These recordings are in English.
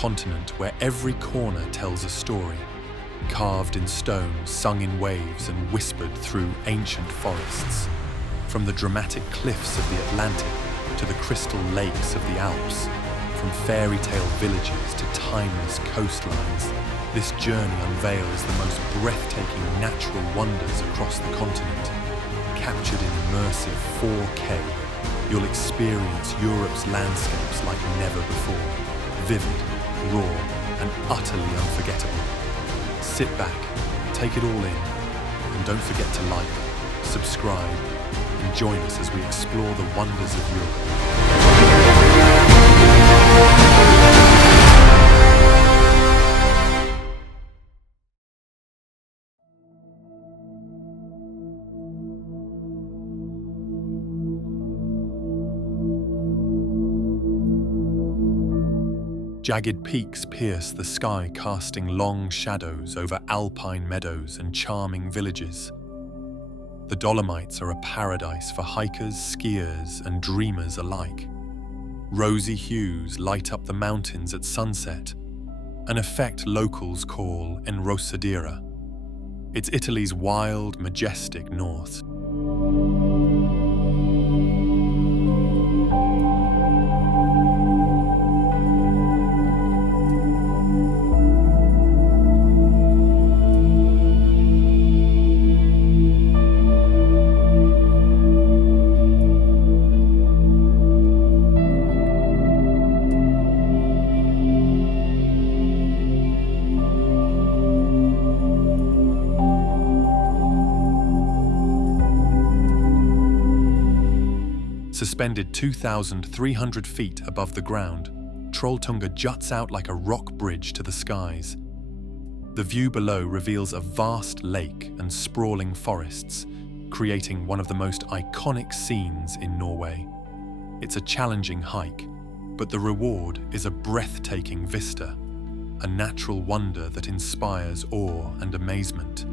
continent where every corner tells a story, carved in stone, sung in waves, and whispered through ancient forests. From the dramatic cliffs of the Atlantic to the crystal lakes of the Alps, from fairy tale villages to timeless coastlines, this journey unveils the most breathtaking natural wonders across the continent. Captured in immersive 4K, you'll experience Europe's landscapes like never before. Vivid, raw, and utterly unforgettable. Sit back, take it all in, and don't forget to like, subscribe, and join us as we explore the wonders of Europe. Jagged peaks pierce the sky, casting long shadows over alpine meadows and charming villages. The Dolomites are a paradise for hikers, skiers, and dreamers alike. Rosy hues light up the mountains at sunset, an effect locals call enrosadera. It's Italy's wild, majestic north. Suspended 2,300 feet above the ground, Trolltunga juts out like a rock bridge to the skies. The view below reveals a vast lake and sprawling forests, creating one of the most iconic scenes in Norway. It's a challenging hike, but the reward is a breathtaking vista, a natural wonder that inspires awe and amazement.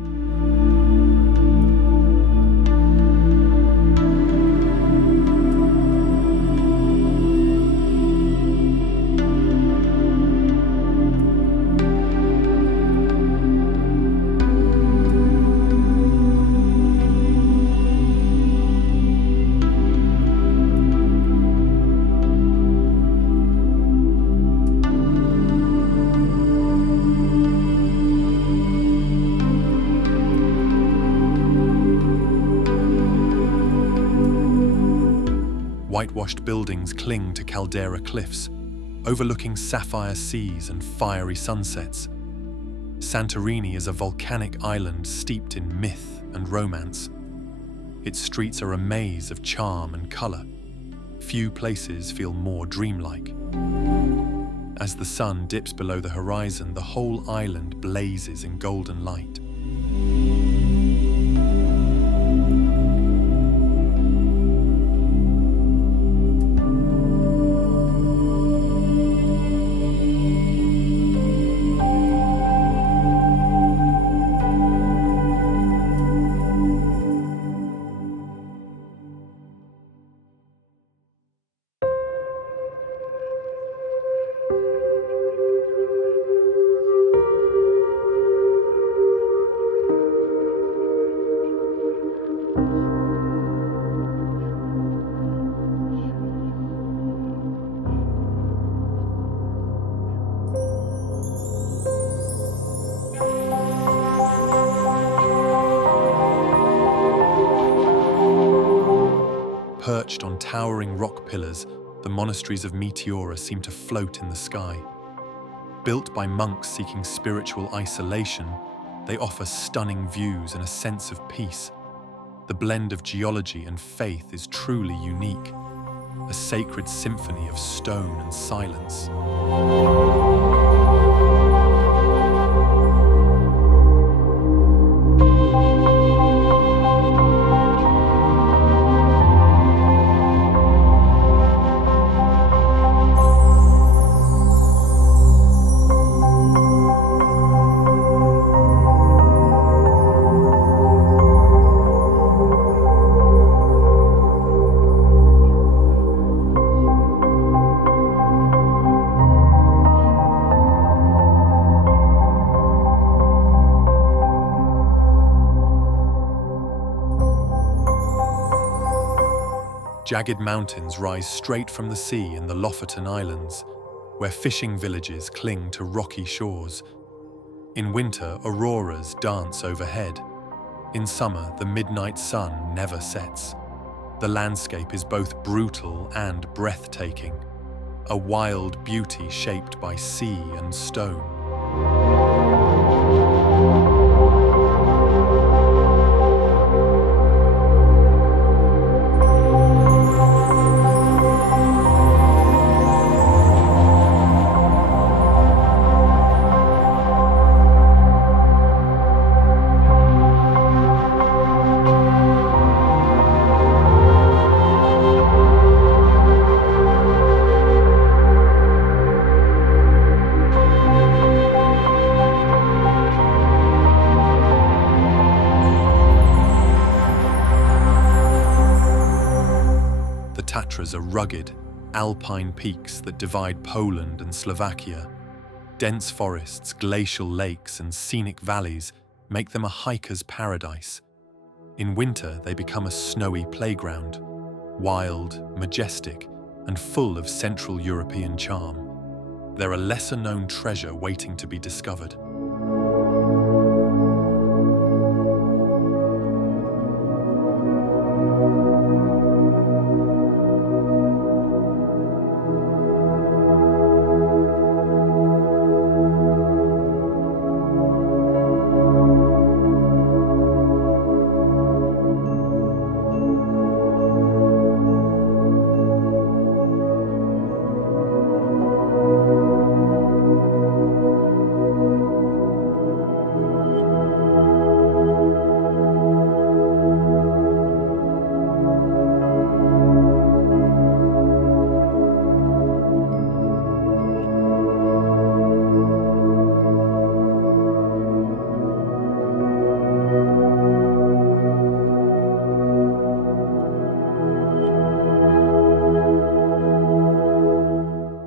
Whitewashed buildings cling to caldera cliffs, overlooking sapphire seas and fiery sunsets. Santorini is a volcanic island steeped in myth and romance. Its streets are a maze of charm and colour. Few places feel more dreamlike. As the sun dips below the horizon, the whole island blazes in golden light. Perched on towering rock pillars, the monasteries of Meteora seem to float in the sky. Built by monks seeking spiritual isolation, they offer stunning views and a sense of peace. The blend of geology and faith is truly unique, a sacred symphony of stone and silence. Jagged mountains rise straight from the sea in the Lofoten Islands, where fishing villages cling to rocky shores. In winter, auroras dance overhead. In summer, the midnight sun never sets. The landscape is both brutal and breathtaking, a wild beauty shaped by sea and stone. The Tatras are rugged, alpine peaks that divide Poland and Slovakia. Dense forests, glacial lakes, and scenic valleys make them a hiker's paradise. In winter, they become a snowy playground, wild, majestic, and full of Central European charm. They're a lesser-known treasure waiting to be discovered.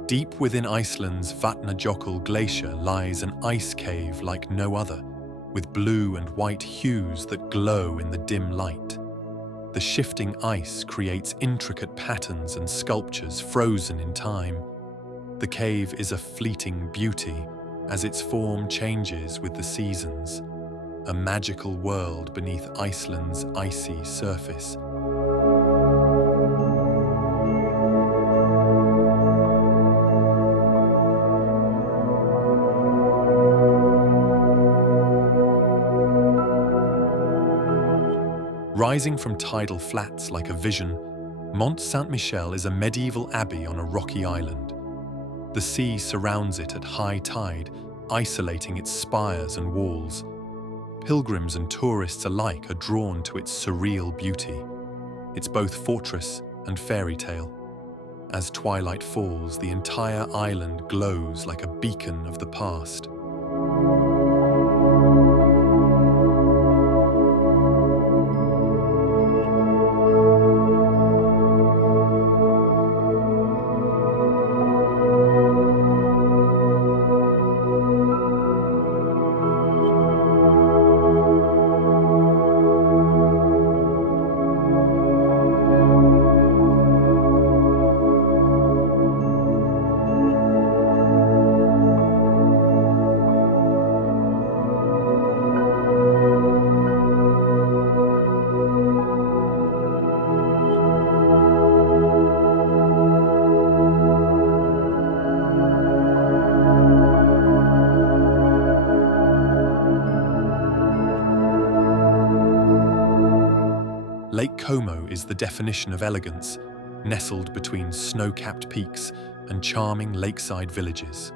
Deep within Iceland's Vatnajökull glacier lies an ice cave like no other, with blue and white hues that glow in the dim light. The shifting ice creates intricate patterns and sculptures frozen in time. The cave is a fleeting beauty as its form changes with the seasons, a magical world beneath Iceland's icy surface. Rising from tidal flats like a vision, Mont Saint-Michel is a medieval abbey on a rocky island. The sea surrounds it at high tide, isolating its spires and walls. Pilgrims and tourists alike are drawn to its surreal beauty. It's both fortress and fairy tale. As twilight falls, the entire island glows like a beacon of the past. Lake Como is the definition of elegance, nestled between snow-capped peaks and charming lakeside villages.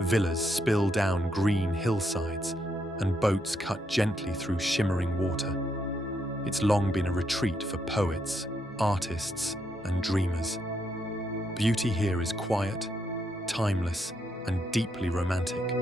Villas spill down green hillsides, and boats cut gently through shimmering water. It's long been a retreat for poets, artists, and dreamers. Beauty here is quiet, timeless, and deeply romantic.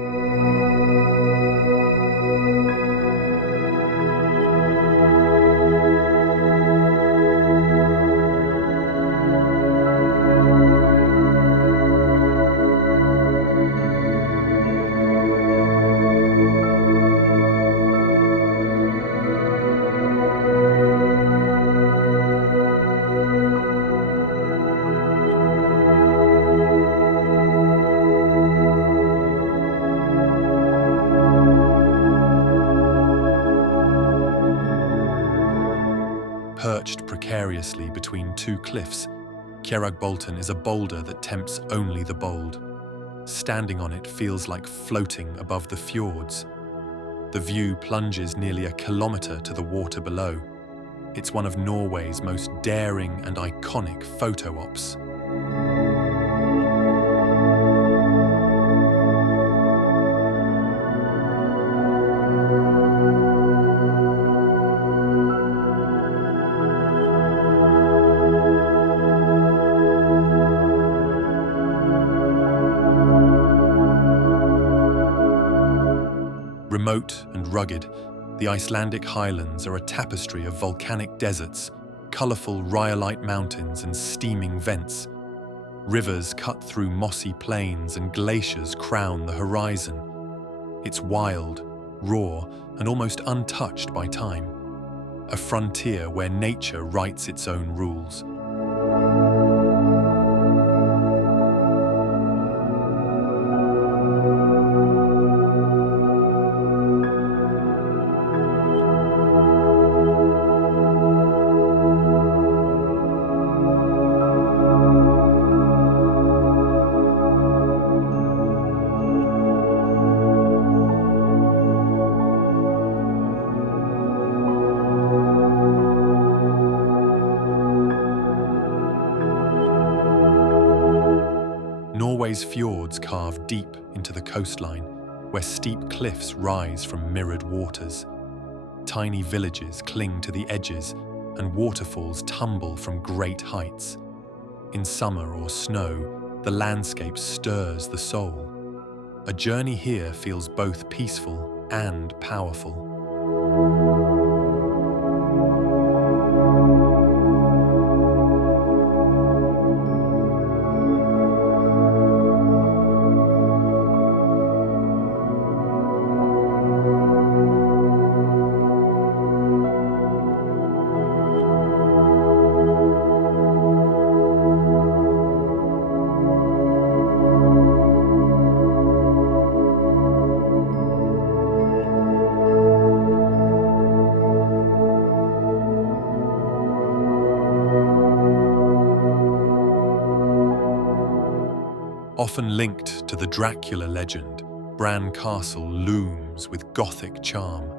precariously between two cliffs, Kjeragbolten is a boulder that tempts only the bold. Standing on it feels like floating above the fjords. The view plunges nearly a kilometre to the water below. It's one of Norway's most daring and iconic photo ops. Remote and rugged, the Icelandic highlands are a tapestry of volcanic deserts, colourful rhyolite mountains and steaming vents. Rivers cut through mossy plains and glaciers crown the horizon. It's wild, raw, and almost untouched by time. A frontier where nature writes its own rules. Norway's fjords carve deep into the coastline, where steep cliffs rise from mirrored waters. Tiny villages cling to the edges, and waterfalls tumble from great heights. In summer or snow, the landscape stirs the soul. A journey here feels both peaceful and powerful. Often linked to the Dracula legend, Bran Castle looms with Gothic charm.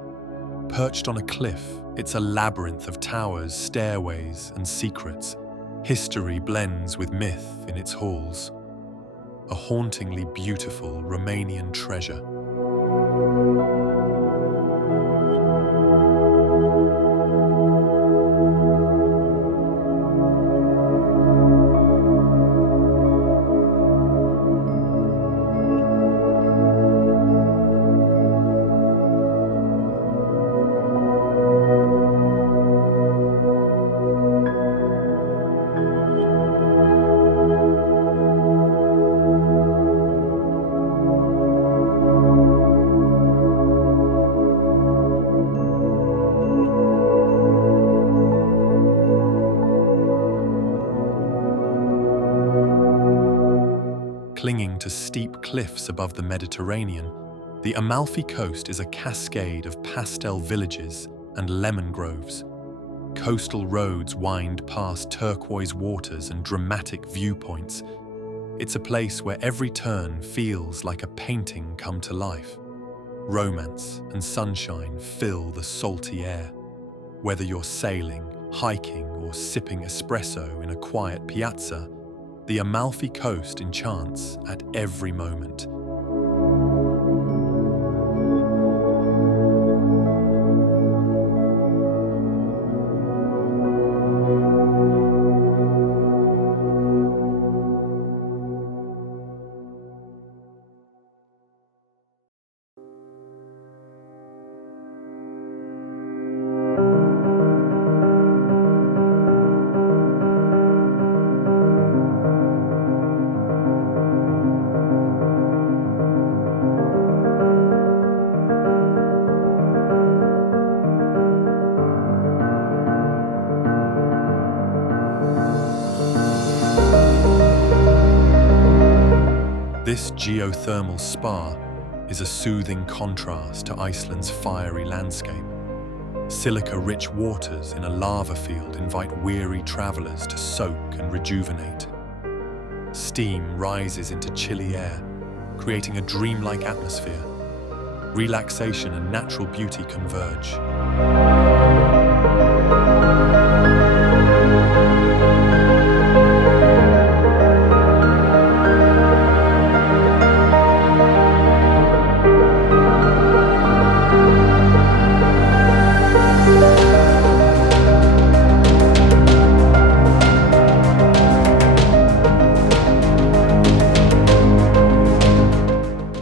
Perched on a cliff, it's a labyrinth of towers, stairways, and secrets. History blends with myth in its halls. A hauntingly beautiful Romanian treasure. Clinging to steep cliffs above the Mediterranean, the Amalfi Coast is a cascade of pastel villages and lemon groves. Coastal roads wind past turquoise waters and dramatic viewpoints. It's a place where every turn feels like a painting come to life. Romance and sunshine fill the salty air. Whether you're sailing, hiking, or sipping espresso in a quiet piazza, the Amalfi Coast enchants at every moment. This geothermal spa is a soothing contrast to Iceland's fiery landscape. Silica-rich waters in a lava field invite weary travelers to soak and rejuvenate. Steam rises into chilly air, creating a dreamlike atmosphere. Relaxation and natural beauty converge.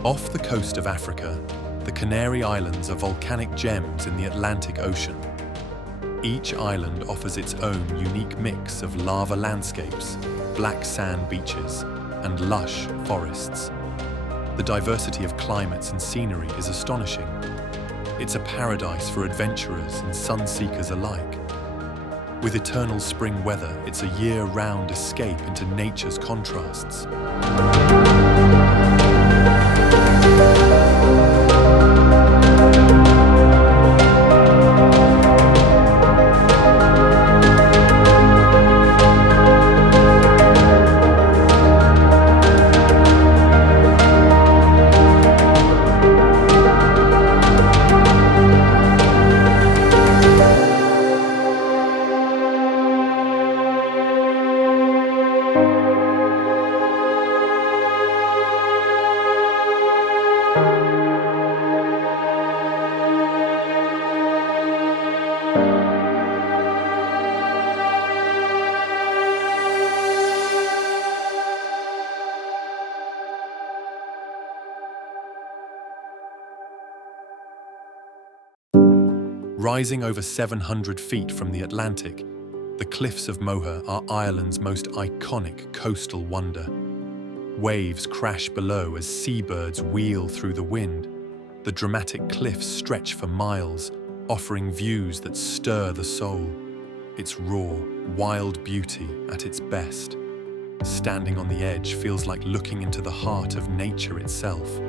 Off the coast of Africa, the Canary Islands are volcanic gems in the Atlantic Ocean. Each island offers its own unique mix of lava landscapes, black sand beaches, and lush forests. The diversity of climates and scenery is astonishing. It's a paradise for adventurers and sun-seekers alike. With eternal spring weather, it's a year-round escape into nature's contrasts. Rising over 700 feet from the Atlantic, the cliffs of Moher are Ireland's most iconic coastal wonder. Waves crash below as seabirds wheel through the wind. The dramatic cliffs stretch for miles, offering views that stir the soul. It's raw, wild beauty at its best. Standing on the edge feels like looking into the heart of nature itself.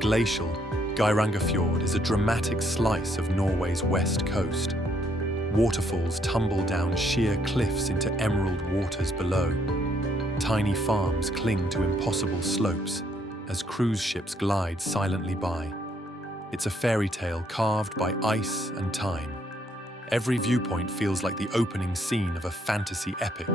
Glacial, Geirangafjord is a dramatic slice of Norway's west coast. Waterfalls tumble down sheer cliffs into emerald waters below. Tiny farms cling to impossible slopes as cruise ships glide silently by. It's a fairy tale carved by ice and time. Every viewpoint feels like the opening scene of a fantasy epic.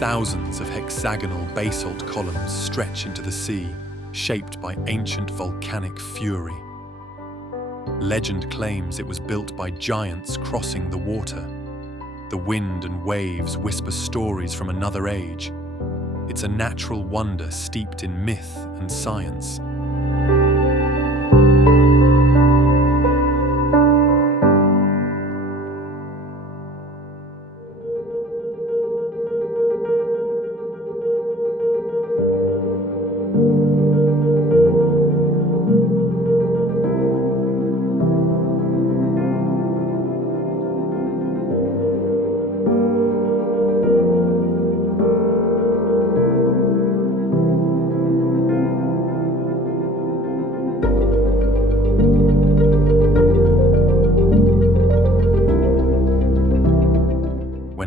Thousands of hexagonal basalt columns stretch into the sea, shaped by ancient volcanic fury. Legend claims it was built by giants crossing the water. The wind and waves whisper stories from another age. It's a natural wonder steeped in myth and science.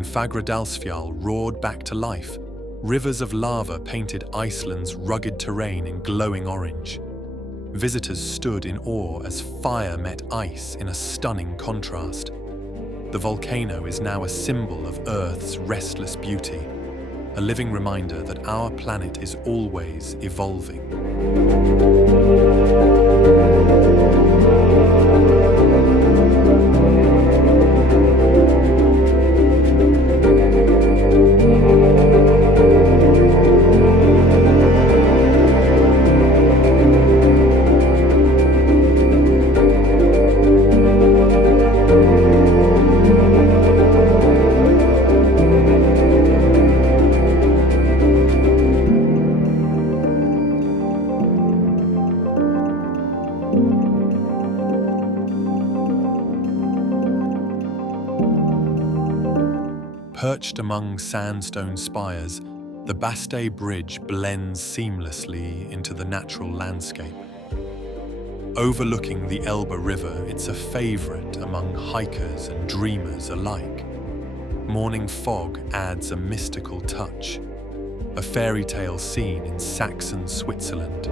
when Fagradalsfjall roared back to life, rivers of lava painted Iceland's rugged terrain in glowing orange. Visitors stood in awe as fire met ice in a stunning contrast. The volcano is now a symbol of Earth's restless beauty, a living reminder that our planet is always evolving. Perched among sandstone spires, the Bastei Bridge blends seamlessly into the natural landscape. Overlooking the Elbe River, it's a favorite among hikers and dreamers alike. Morning fog adds a mystical touch, a fairy tale scene in Saxon Switzerland.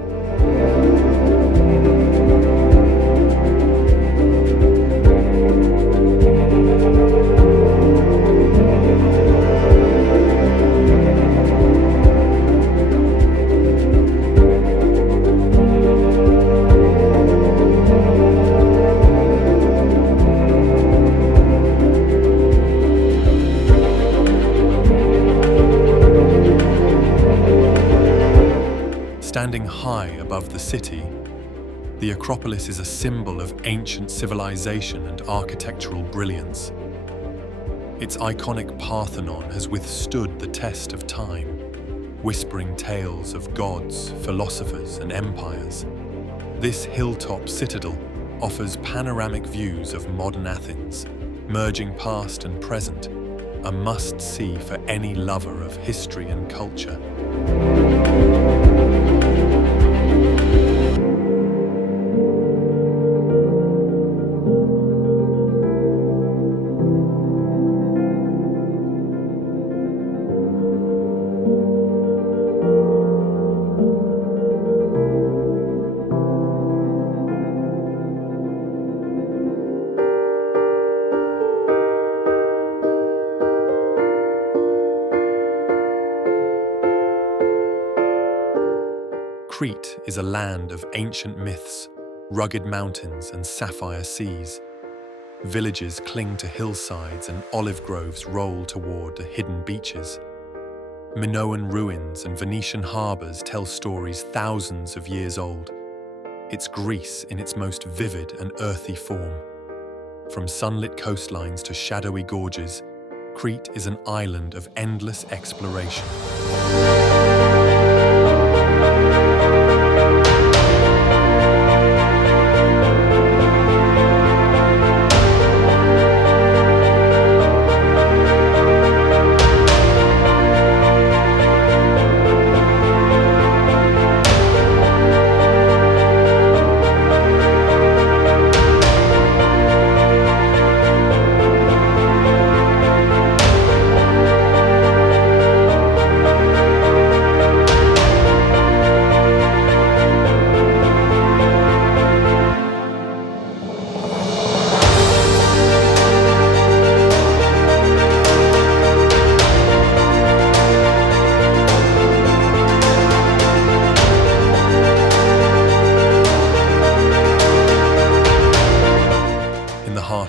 Standing high above the city, the Acropolis is a symbol of ancient civilization and architectural brilliance. Its iconic Parthenon has withstood the test of time, whispering tales of gods, philosophers, and empires. This hilltop citadel offers panoramic views of modern Athens, merging past and present, a must-see for any lover of history and culture. Crete is a land of ancient myths, rugged mountains and sapphire seas. Villages cling to hillsides and olive groves roll toward the hidden beaches. Minoan ruins and Venetian harbors tell stories thousands of years old. It's Greece in its most vivid and earthy form. From sunlit coastlines to shadowy gorges, Crete is an island of endless exploration.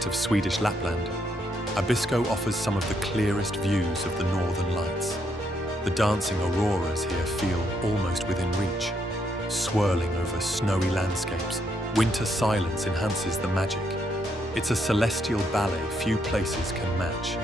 Of Swedish Lapland, Abisko offers some of the clearest views of the northern lights. The dancing auroras here feel almost within reach. Swirling over snowy landscapes, winter silence enhances the magic. It's a celestial ballet few places can match.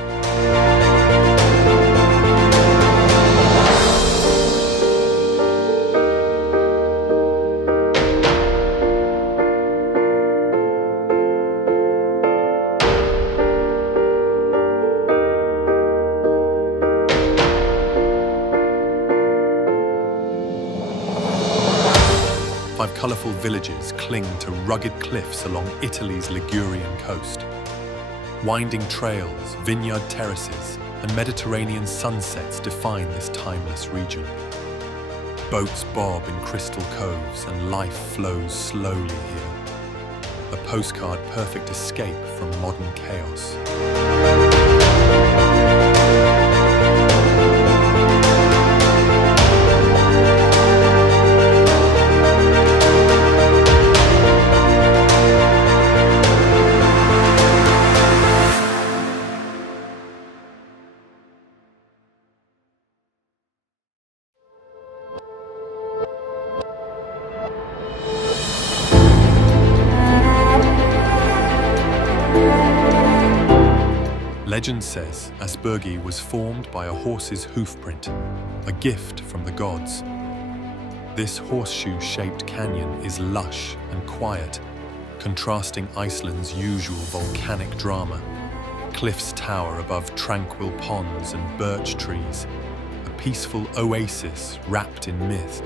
5 colourful villages cling to rugged cliffs along Italy's Ligurian coast. Winding trails, vineyard terraces, and Mediterranean sunsets define this timeless region. Boats bob in crystal coves and life flows slowly here. A postcard-perfect escape from modern chaos. Legend says Aspergi was formed by a horse's hoofprint, a gift from the gods. This horseshoe-shaped canyon is lush and quiet, contrasting Iceland's usual volcanic drama. Cliffs tower above tranquil ponds and birch trees, a peaceful oasis wrapped in myth.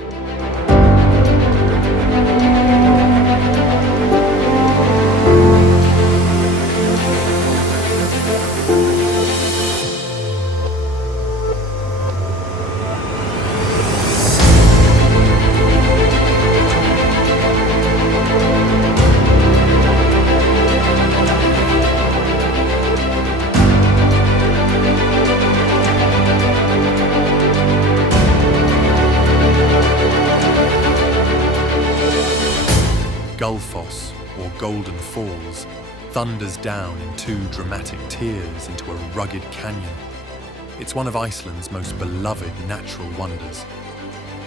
Gullfoss, or Golden Falls, thunders down in two dramatic tiers into a rugged canyon. It's one of Iceland's most beloved natural wonders.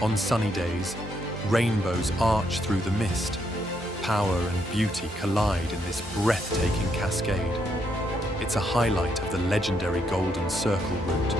On sunny days, rainbows arch through the mist. Power and beauty collide in this breathtaking cascade. It's a highlight of the legendary Golden Circle route.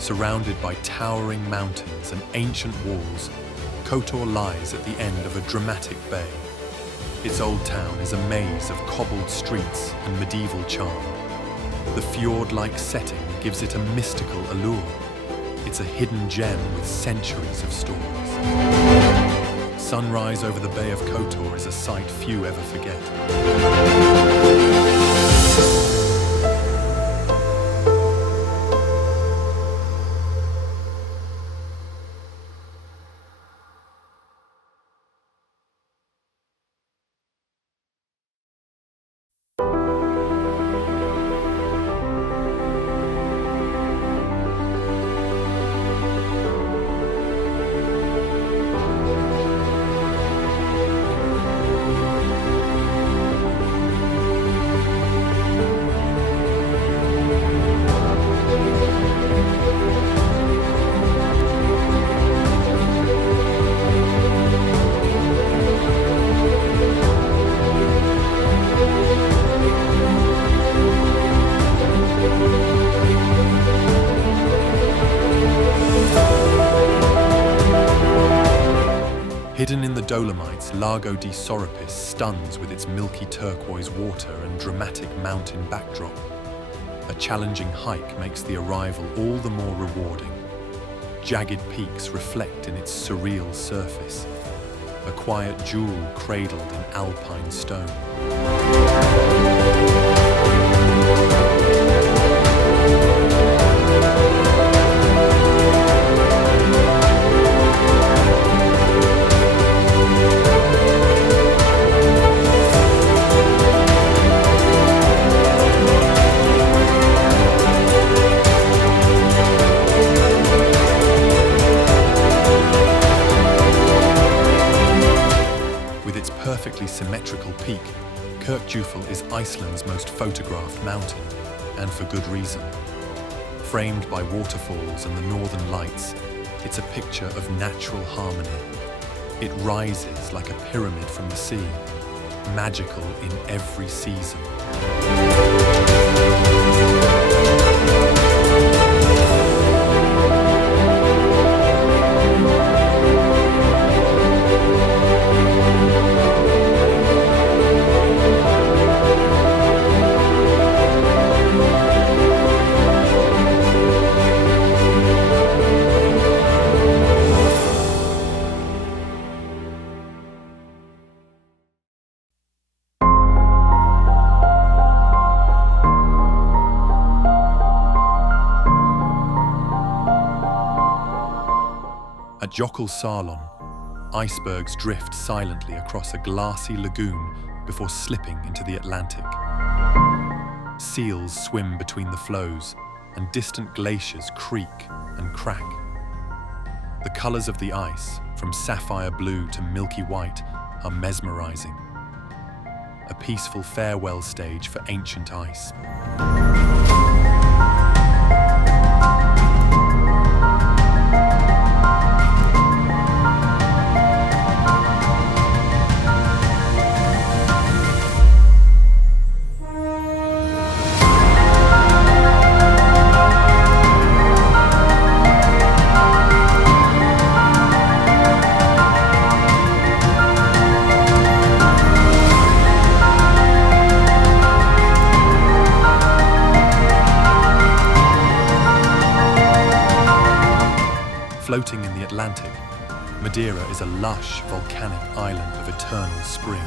Surrounded by towering mountains and ancient walls, Kotor lies at the end of a dramatic bay. Its old town is a maze of cobbled streets and medieval charm. The fjord-like setting gives it a mystical allure. It's a hidden gem with centuries of stories. Sunrise over the Bay of Kotor is a sight few ever forget. Hidden in the Dolomites, Lago di Sorapis stuns with its milky turquoise water and dramatic mountain backdrop. A challenging hike makes the arrival all the more rewarding. Jagged peaks reflect in its surreal surface, a quiet jewel cradled in alpine stone. Perfectly symmetrical peak, Kirkjufell is Iceland's most photographed mountain, and for good reason. Framed by waterfalls and the northern lights, it's a picture of natural harmony. It rises like a pyramid from the sea, magical in every season. At Jokel Salon, icebergs drift silently across a glassy lagoon before slipping into the Atlantic. Seals swim between the flows, and distant glaciers creak and crack. The colors of the ice, from sapphire blue to milky white, are mesmerizing. A peaceful farewell stage for ancient ice. Floating in the Atlantic, Madeira is a lush, volcanic island of eternal spring.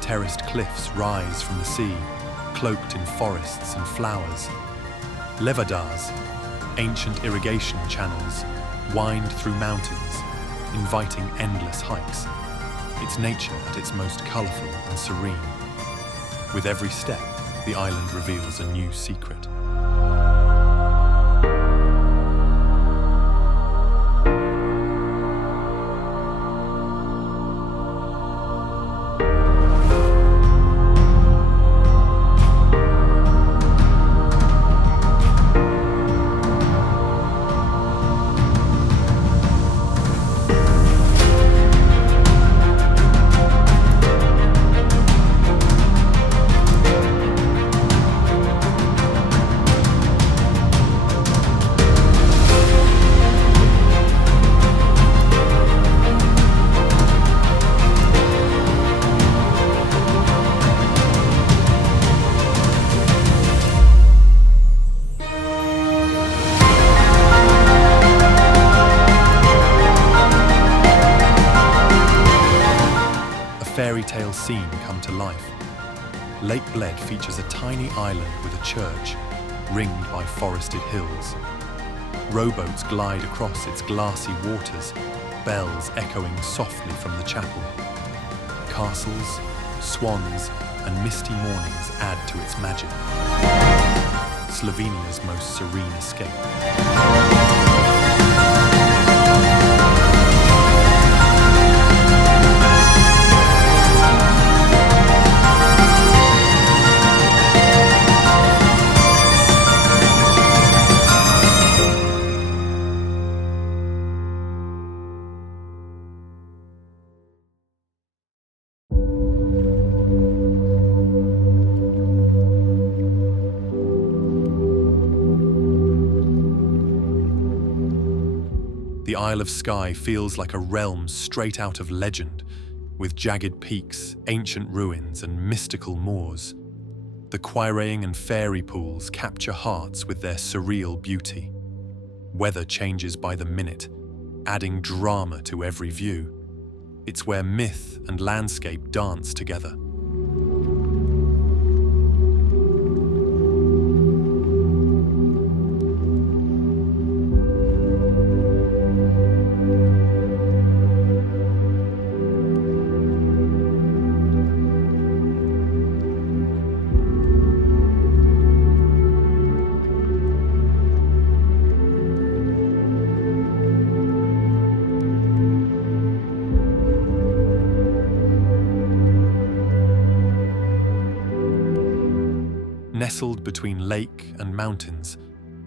Terraced cliffs rise from the sea, cloaked in forests and flowers. Levadas, ancient irrigation channels, wind through mountains, inviting endless hikes. It's nature at its most colourful and serene. With every step, the island reveals a new secret. Fairy tale scene come to life. Lake Bled features a tiny island with a church, ringed by forested hills. Rowboats glide across its glassy waters, bells echoing softly from the chapel. Castles, swans, and misty mornings add to its magic. Slovenia's most serene escape. The Isle of Skye feels like a realm straight out of legend, with jagged peaks, ancient ruins, and mystical moors. The quairang and fairy pools capture hearts with their surreal beauty. Weather changes by the minute, adding drama to every view. It's where myth and landscape dance together. Nestled between lake and mountains,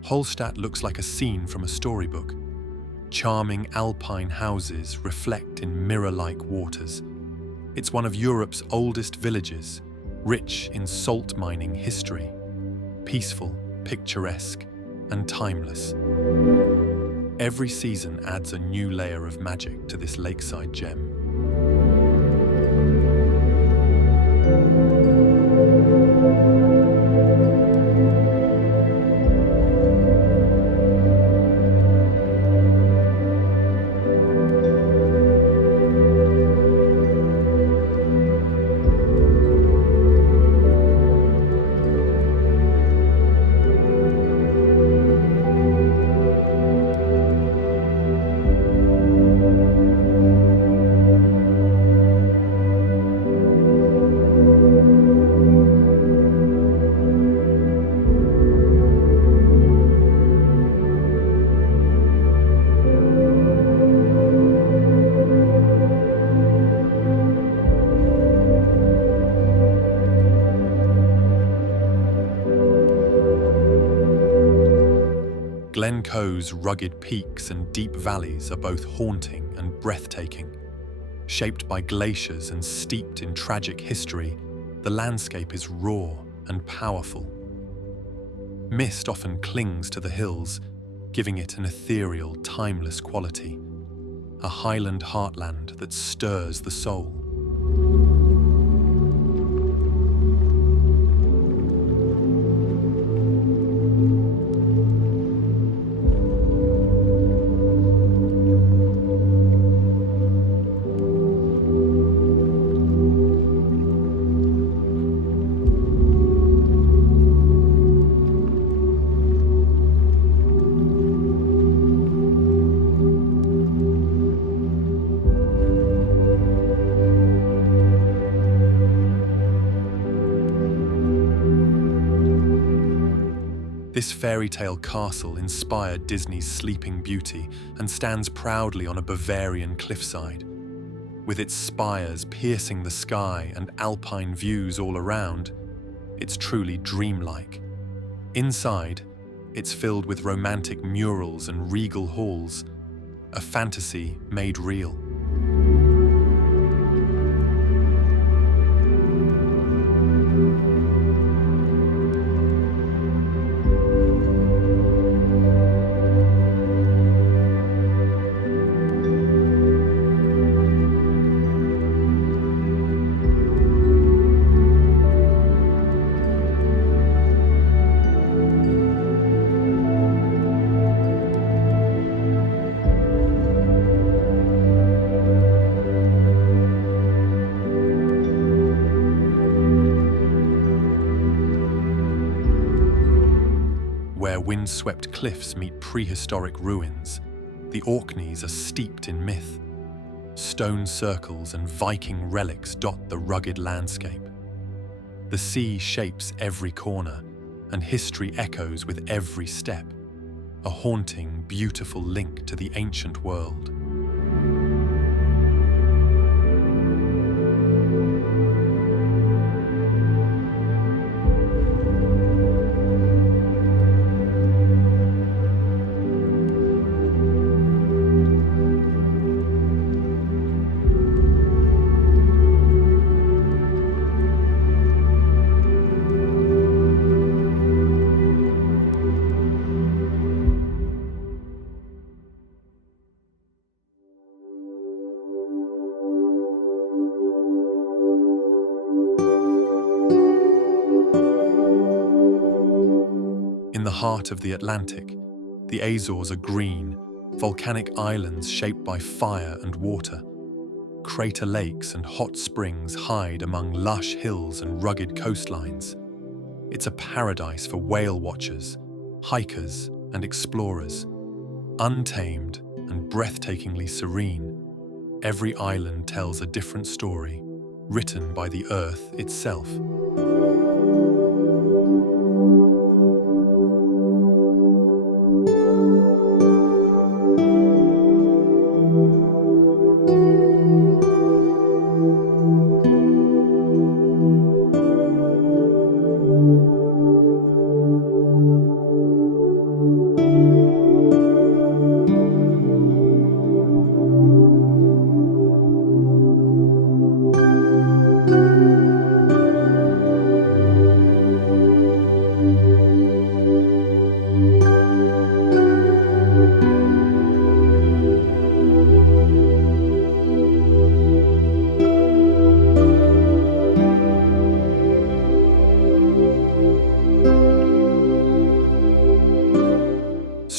Holstadt looks like a scene from a storybook. Charming alpine houses reflect in mirror-like waters. It's one of Europe's oldest villages, rich in salt mining history. Peaceful, picturesque, and timeless. Every season adds a new layer of magic to this lakeside gem. Glencoe's rugged peaks and deep valleys are both haunting and breathtaking. Shaped by glaciers and steeped in tragic history, the landscape is raw and powerful. Mist often clings to the hills, giving it an ethereal, timeless quality. A highland heartland that stirs the soul. This fairy tale castle inspired Disney's Sleeping Beauty and stands proudly on a Bavarian cliffside. With its spires piercing the sky and alpine views all around, it's truly dreamlike. Inside, it's filled with romantic murals and regal halls, a fantasy made real. Where wind-swept cliffs meet prehistoric ruins, the Orkneys are steeped in myth. Stone circles and Viking relics dot the rugged landscape. The sea shapes every corner, and history echoes with every step, a haunting, beautiful link to the ancient world. In the heart of the Atlantic, the Azores are green, volcanic islands shaped by fire and water. Crater lakes and hot springs hide among lush hills and rugged coastlines. It's a paradise for whale watchers, hikers, and explorers. Untamed and breathtakingly serene, every island tells a different story, written by the Earth itself.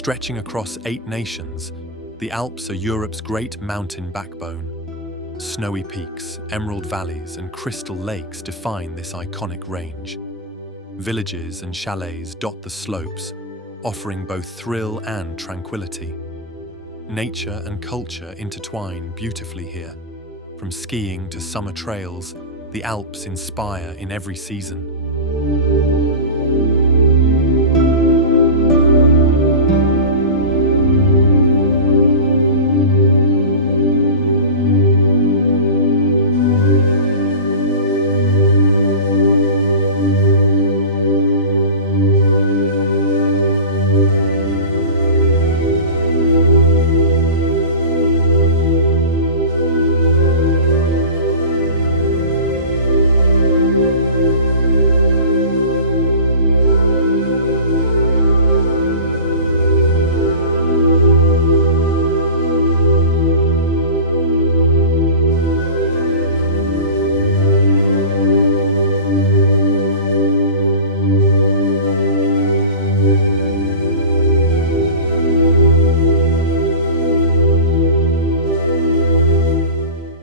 Stretching across 8 nations, the Alps are Europe's great mountain backbone. Snowy peaks, emerald valleys, and crystal lakes define this iconic range. Villages and chalets dot the slopes, offering both thrill and tranquility. Nature and culture intertwine beautifully here. From skiing to summer trails, the Alps inspire in every season.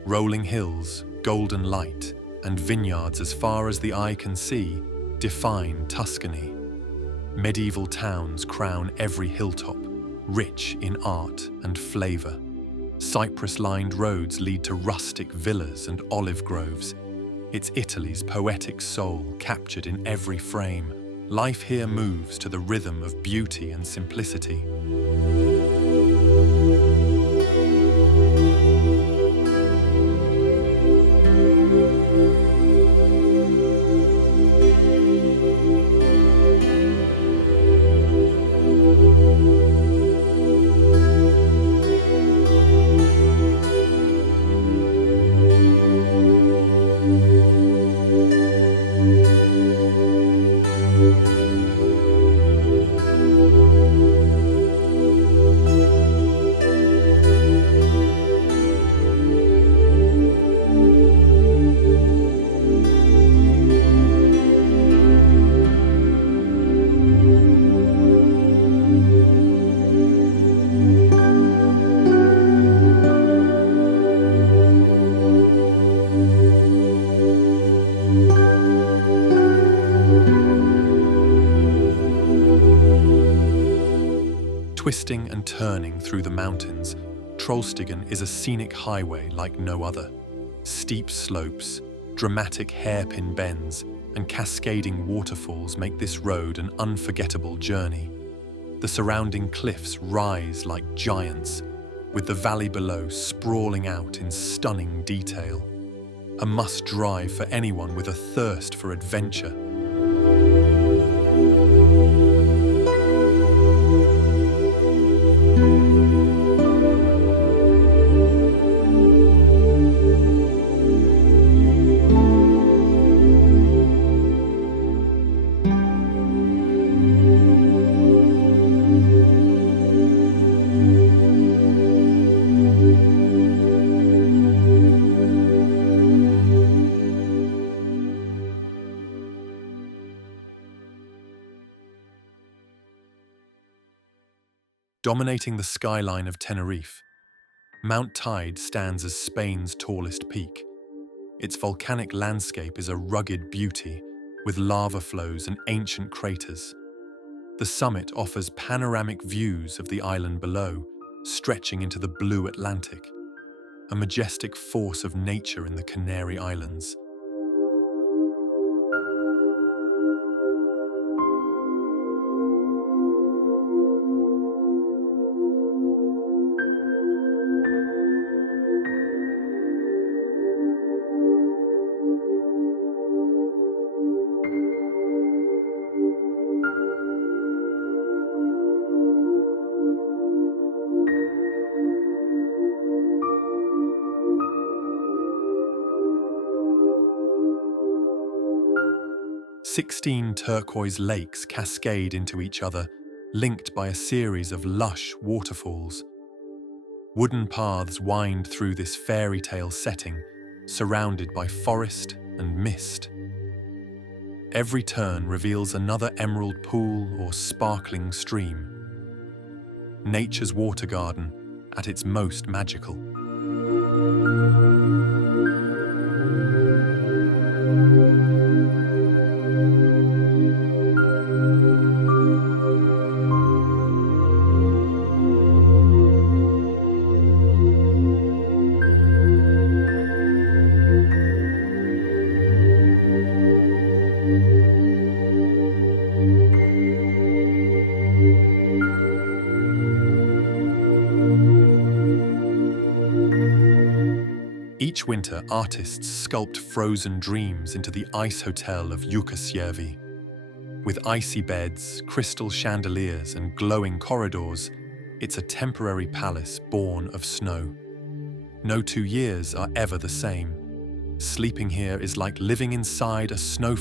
Rolling hills, golden light, and vineyards as far as the eye can see define Tuscany. Medieval towns crown every hilltop, rich in art and flavor. Cypress-lined roads lead to rustic villas and olive groves. It's Italy's poetic soul captured in every frame. Life here moves to the rhythm of beauty and simplicity. Twisting and turning through the mountains, Trollstigen is a scenic highway like no other. Steep slopes, dramatic hairpin bends, and cascading waterfalls make this road an unforgettable journey. The surrounding cliffs rise like giants, with the valley below sprawling out in stunning detail. A must-drive for anyone with a thirst for adventure. Dominating the skyline of Tenerife, Mount Tide stands as Spain's tallest peak. Its volcanic landscape is a rugged beauty, with lava flows and ancient craters. The summit offers panoramic views of the island below, stretching into the blue Atlantic, a majestic force of nature in the Canary Islands. "16 turquoise lakes cascade into each other, linked by a series of lush waterfalls. Wooden paths wind through this fairy tale setting, surrounded by forest and mist. Every turn reveals another emerald pool or sparkling stream. nature's water garden at its most magical. Each winter, artists sculpt frozen dreams into the ice hotel of Jukkasjärvi. With icy beds, crystal chandeliers, and glowing corridors, it's a temporary palace born of snow. No 2 years are ever the same. Sleeping here is like living inside a snow.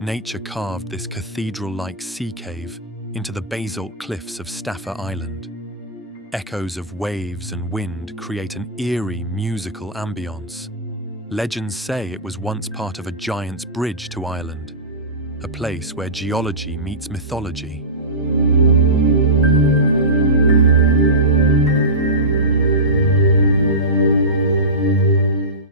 Nature carved this cathedral-like sea cave into the basalt cliffs of Staffa Island. Echoes of waves and wind create an eerie musical ambience. Legends say it was once part of a giant's bridge to Ireland, a place where geology meets mythology.